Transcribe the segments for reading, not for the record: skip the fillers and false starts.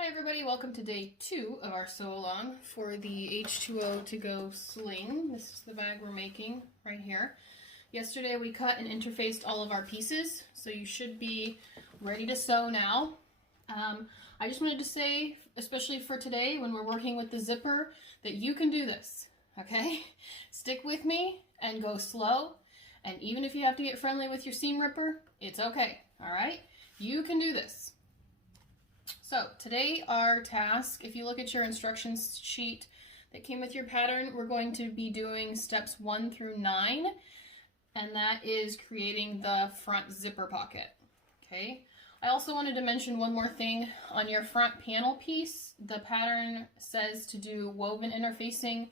Hi everybody, welcome to day 2 of our sew along for the H2O 2Go Sling. This is the bag we're making right here. Yesterday we cut and interfaced all of our pieces, so you should be ready to sew now. I just wanted to say, especially for today when we're working with the zipper, that you can do this, okay? Stick with me and go slow, and even if you have to get friendly with your seam ripper, it's okay, alright? You can do this. So today our task, if you look at your instructions sheet that came with your pattern, we're going to be doing steps 1 through 9, and that is creating the front zipper pocket. Okay. I also wanted to mention one more thing. On your front panel piece, the pattern says to do woven interfacing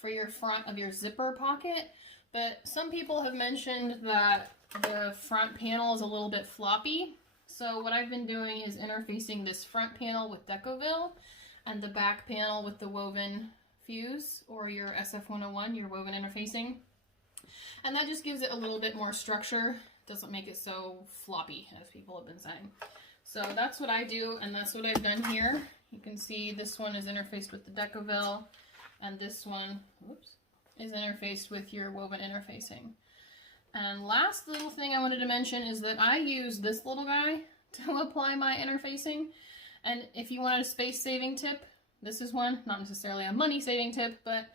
for your front of your zipper pocket, but some people have mentioned that the front panel is a little bit floppy. So what I've been doing is interfacing this front panel with Decoville and the back panel with the woven fuse or your SF101, your woven interfacing. And that just gives it a little bit more structure. Doesn't make it so floppy, as people have been saying. So that's what I do, and that's what I've done here. You can see this one is interfaced with the Decoville, and this one, is interfaced with your woven interfacing. And last little thing I wanted to mention is that I use this little guy to apply my interfacing. And if you want a space saving tip, this is one, not necessarily a money saving tip, but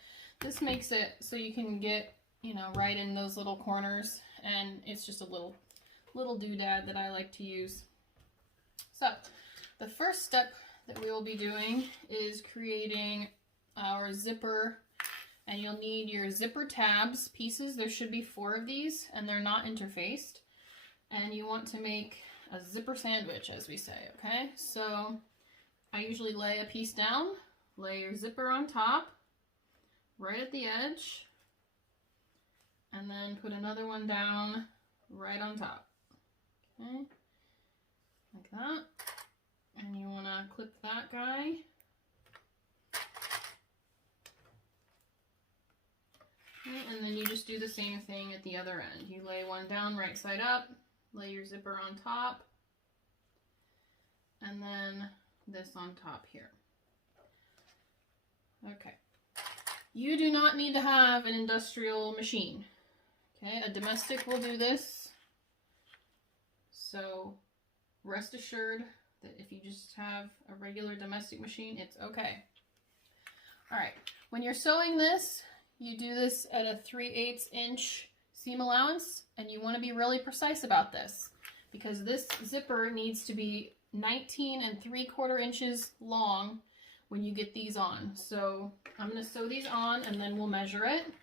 this makes it so you can get, right in those little corners. And it's just a little doodad that I like to use. So the first step that we will be doing is creating our zipper. And you'll need your zipper tabs pieces. There should be 4 of these, and they're not interfaced. And you want to make a zipper sandwich, as we say, okay? So I usually lay a piece down, lay your zipper on top, right at the edge, and then put another one down right on top, okay? Like that. And you want to clip that guy. And then you just do the same thing at the other end. You lay one down right side up, lay your zipper on top, and then this on top here. Okay. You do not need to have an industrial machine. Okay, a domestic will do this. So rest assured that if you just have a regular domestic machine, it's okay. All right, when you're sewing this, you do this at a 3/8 inch seam allowance, and you want to be really precise about this because this zipper needs to be 19 3/4 inches long when you get these on. So I'm going to sew these on and then we'll measure it.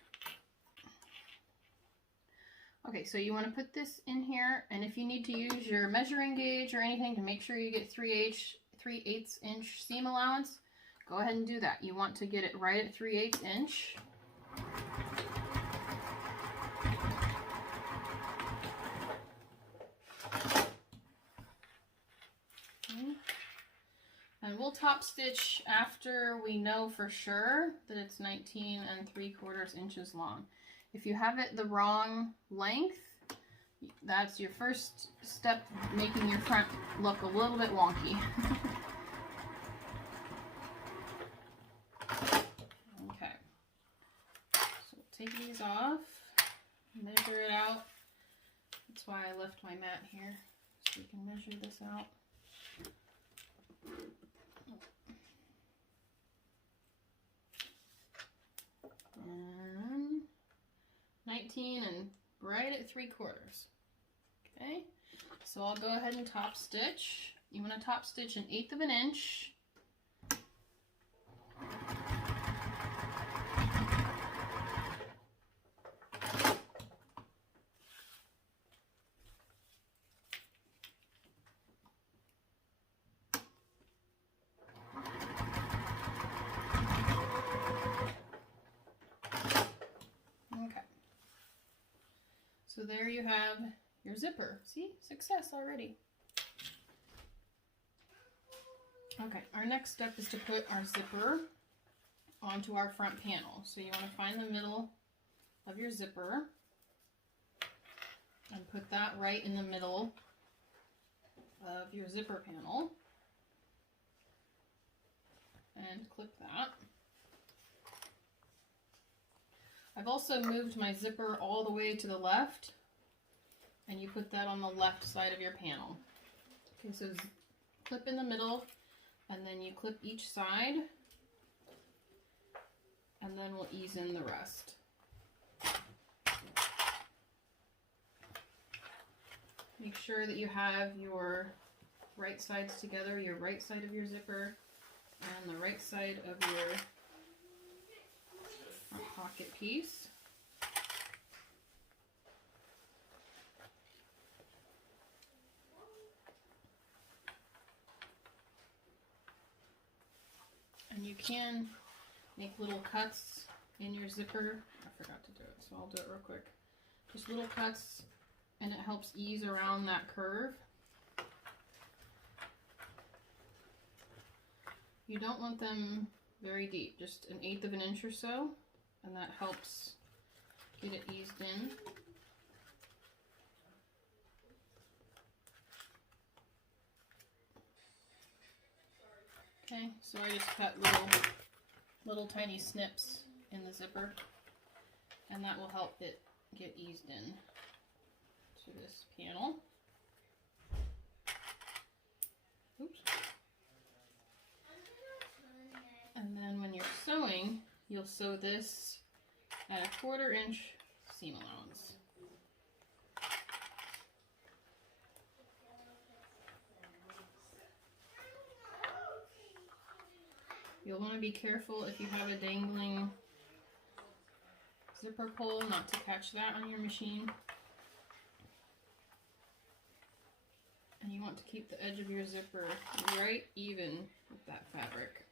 Okay, so you want to put this in here, and if you need to use your measuring gauge or anything to make sure you get 3/8 inch seam allowance, go ahead and do that. You want to get it right at 3/8 inch. And we'll top stitch after we know for sure that it's 19 3/4 inches long. If you have it the wrong length, that's your first step making your front look a little bit wonky. Okay. So we'll take these off, measure it out. That's why I left my mat here, so we can measure this out. And 19 and right at 3/4. Okay, so I'll go ahead and top stitch. You want to top stitch 1/8 of an inch. So there you have your zipper. See? Success already. Okay, our next step is to put our zipper onto our front panel. So you want to find the middle of your zipper and put that right in the middle of your zipper panel. clip that. I've also moved my zipper all the way to the left, and you put that on the left side of your panel. Okay, so clip in the middle, and then you clip each side, and then we'll ease in the rest. Make sure that you have your right sides together, your right side of your zipper and the right side of your front pocket piece. And you can make little cuts in your zipper. I forgot to do it, so I'll do it real quick. Just little cuts, and it helps ease around that curve. You don't want them very deep, just 1/8 of an inch or so, and that helps get it eased in. Okay, so I just cut little tiny snips in the zipper, and that will help it get eased in to this panel. Oops. And then when you're sewing, you'll sew this at 1/4 inch seam allowance. You'll want to be careful if you have a dangling zipper pull not to catch that on your machine. And you want to keep the edge of your zipper right even with that fabric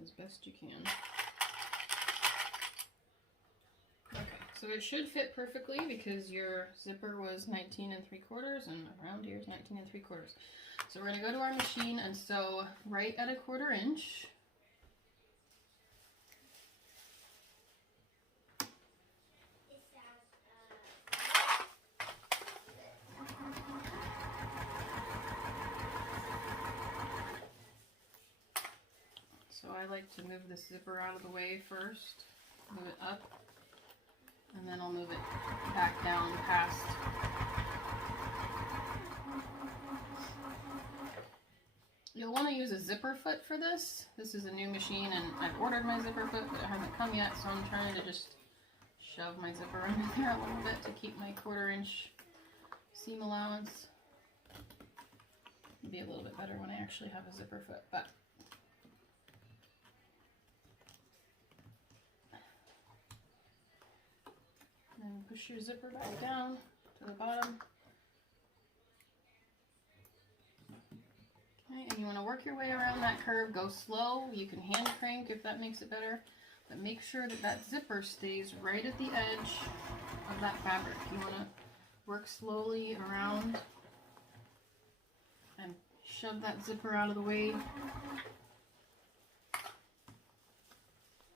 as best you can. Okay, so it should fit perfectly because your zipper was 19 3/4 and around here is 19 3/4. So we're going to go to our machine and sew right at 1/4 inch. So I like to move this zipper out of the way first, move it up, and then I'll move it back down past. You'll want to use a zipper foot for this. This is a new machine and I've ordered my zipper foot, but it hasn't come yet, so I'm trying to just shove my zipper under there a little bit to keep my 1/4 inch seam allowance. It'll be a little bit better when I actually have a zipper foot, but then push your zipper back down to the bottom. Okay, and you want to work your way around that curve. Go slow. You can hand crank if that makes it better, but make sure that that zipper stays right at the edge of that fabric. You want to work slowly around and shove that zipper out of the way.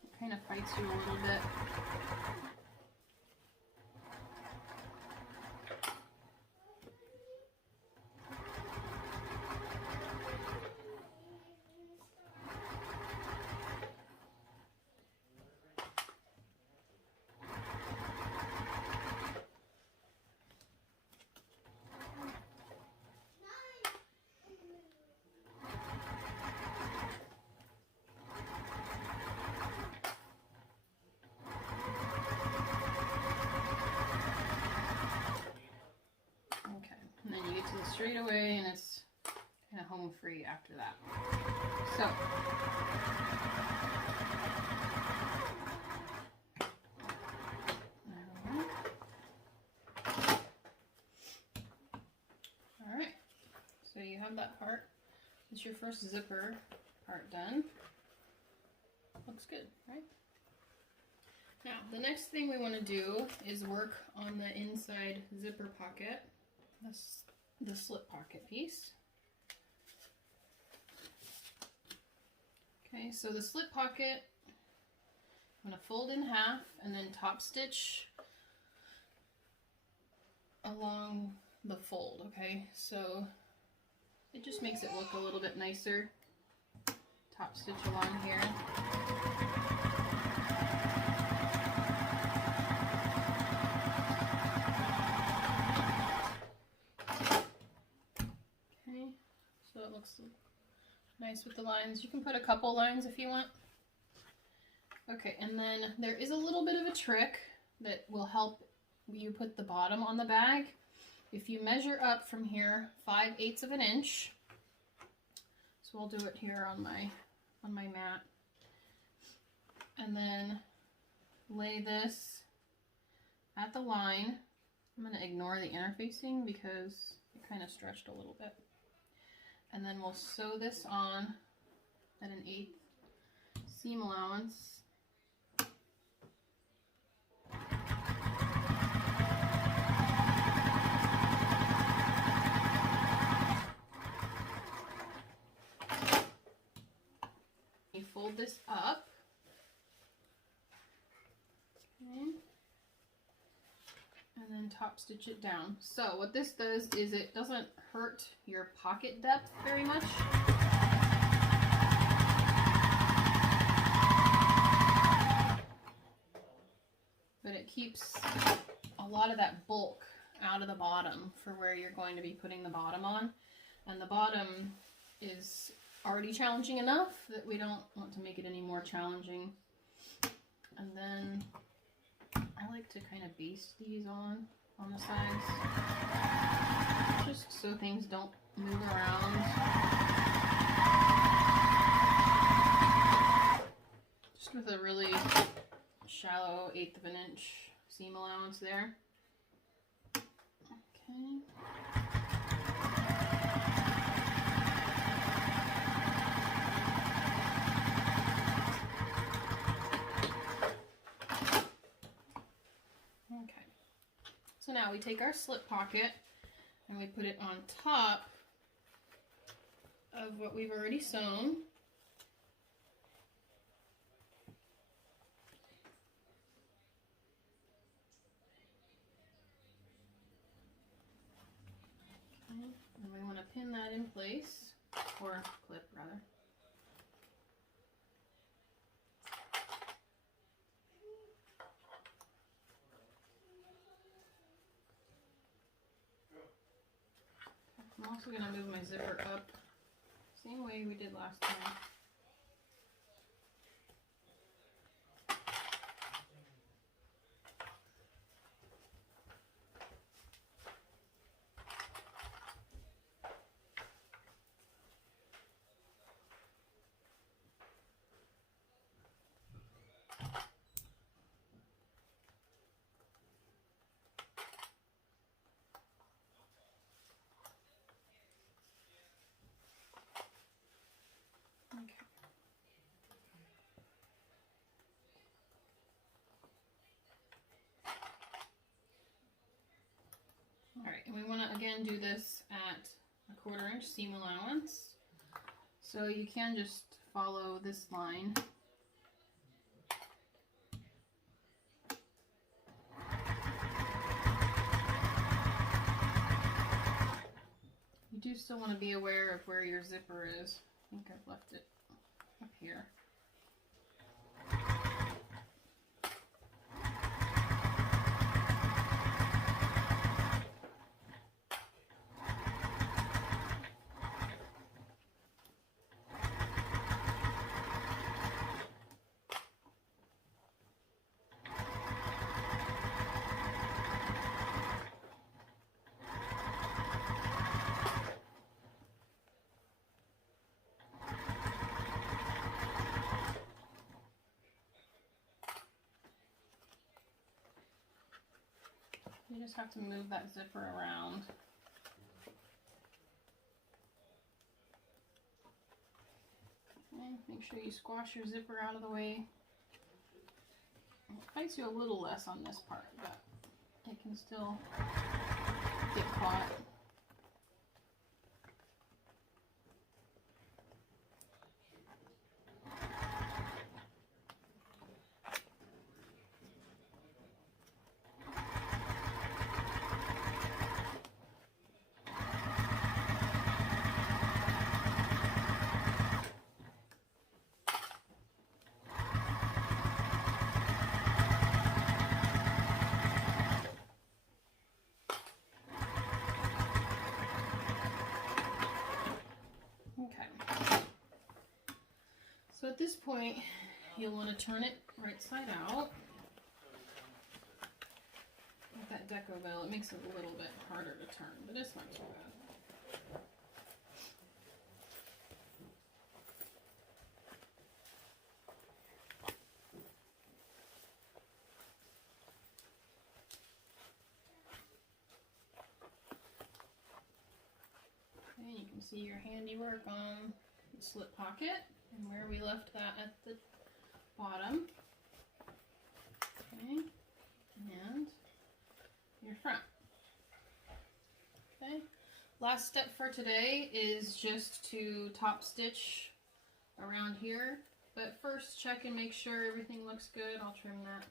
It kind of fights you a little bit. Straight away, and it's kind of home free after that. So all right, so you have that part. It's your first zipper part done. Looks good, right? Now the next thing we want to do is work on the inside zipper pocket. That's the slip pocket piece. Okay, so the slip pocket, I'm going to fold in half and then top stitch along the fold, okay? So it just makes it look a little bit nicer. top stitch along here. Okay, so it looks nice with the lines. You can put a couple lines if you want. Okay, and then there is a little bit of a trick that will help you put the bottom on the bag. If you measure up from here 5/8 of an inch, so we'll do it here on my mat, and then lay this at the line. I'm going to ignore the interfacing because it kind of stretched a little bit. And then we'll sew this on at an 1/8 seam allowance. You fold this up. Okay. And then top stitch it down. So what this does is it doesn't hurt your pocket depth very much. But it keeps a lot of that bulk out of the bottom for where you're going to be putting the bottom on. And the bottom is already challenging enough that we don't want to make it any more challenging. And then I like to kind of baste these on the sides, just so things don't move around. Just with a really shallow 1/8 of an inch seam allowance there. Okay. So now we take our slip pocket and we put it on top of what we've already sewn. Okay. And we want to pin that in place, or clip rather. I'm also going to move my zipper up, same way we did last time. Alright, and we want to again do this at a 1/4 inch seam allowance. So you can just follow this line. You do still want to be aware of where your zipper is. I think I've left it up here. You just have to move that zipper around. Okay, make sure you squash your zipper out of the way. It bites you a little less on this part, but it can still get caught. this point, you'll want to turn it right side out. With that deco bell, it makes it a little bit harder to turn, but it's not too bad. And you can see your handiwork on the slip pocket and where we left that at the bottom. Okay, and your front. Okay, last step for today is just to top stitch around here, but first check and make sure everything looks good. I'll trim that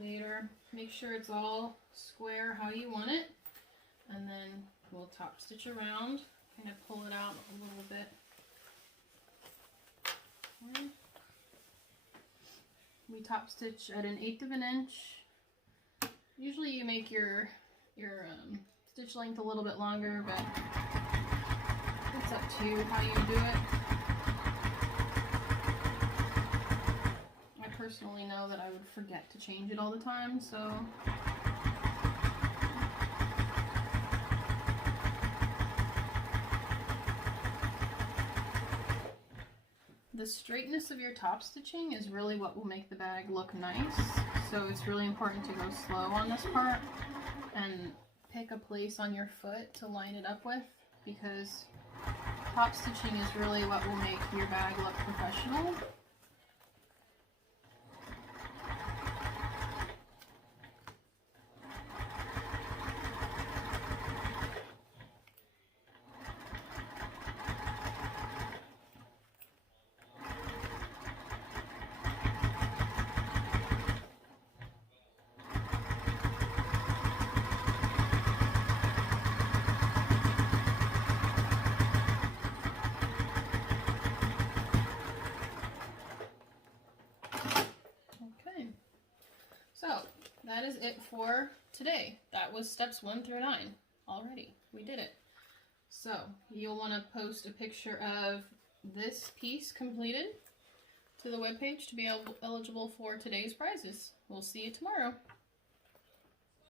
later. Make sure it's all square how you want it, and then we'll top stitch around, kind of pull it out a little bit. Okay. We top stitch at 1/8 of an inch. Usually you make your stitch length a little bit longer, but it's up to you how you do it. I personally know that I would forget to change it all the time, so the straightness of your top stitching is really what will make the bag look nice. So it's really important to go slow on this part and pick a place on your foot to line it up with, because top stitching is really what will make your bag look professional. So that is it for today. That was steps 1 through 9 already. We did it. So you'll want to post a picture of this piece completed to the webpage to be eligible for today's prizes. We'll see you tomorrow.